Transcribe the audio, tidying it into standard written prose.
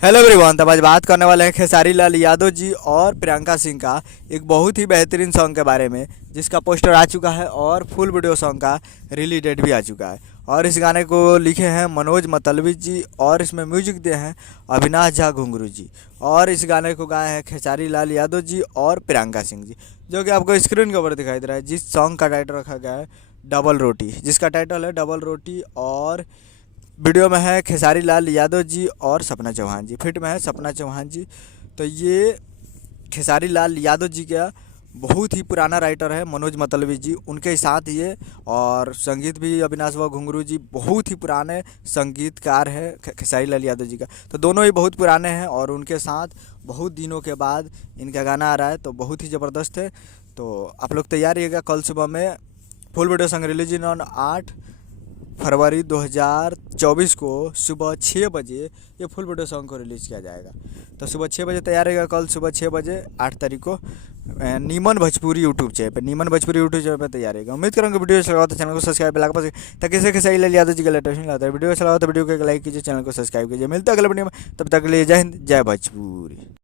Hello everyone. तब आज बात करने वाले हैं खेसारी लाल यादव जी और प्रियंका सिंह का एक बहुत ही बेहतरीन सॉन्ग के बारे में, जिसका पोस्टर आ चुका है और फुल वीडियो सॉन्ग का रिलीज डेट भी आ चुका है। और इस गाने को लिखे हैं मनोज मतलबी जी और इसमें म्यूजिक दिए हैं अविनाश झा घुंगरू जी। और इस गाने को गाए हैं खेसारी लाल यादव जी और प्रियंका सिंह जी, जो कि आपको स्क्रीन के ऊपर दिखाई दे रहा है। जिस सॉन्ग का टाइटल रखा गया है डबल रोटी, जिसका टाइटल है डबल रोटी। और वीडियो में है खेसारी लाल यादव जी और सपना चौहान जी, फिट में है सपना चौहान जी। तो ये खेसारी लाल यादव जी का बहुत ही पुराना राइटर है मनोज मतलबी जी, उनके साथ ये। और संगीत भी अविनाश व घुंगरू जी बहुत ही पुराने संगीतकार है खेसारी लाल यादव जी का। तो दोनों ही बहुत पुराने हैं और उनके साथ बहुत दिनों के बाद इनका गाना आ रहा है, तो बहुत ही ज़बरदस्त है। तो आप लोग तैयार रहिएगा। कल सुबह में full video song release on 8 फरवरी 2024 को सुबह 6 बजे ये फुल वीडियो सॉन्ग को रिलीज़ किया जाएगा। तो सुबह 6 बजे तैयार रहेगा। कल सुबह 6 बजे 8 तारीख को नीमन भोजपुरी यूट्यूब चैनल पे, नीमन भोजपुरी यूट्यूब चैनल पे तैयार रहेगा। उम्मीद करूँगा वीडियो अच्छा लगा तो चैनल को सब्सक्राइब बेल आइकन पर, ताकि इसे खेसारी लाल यादव जी का लेटेस्ट नहीं लाता है। वीडियो अच्छा लगा तो वीडियो को एक लाइक कीजिए, चैनल को सब्सक्राइब कीजिए। मिलता है अगले वीडियो में, तब तक के लिए जय हिंद जय भोजपुरी।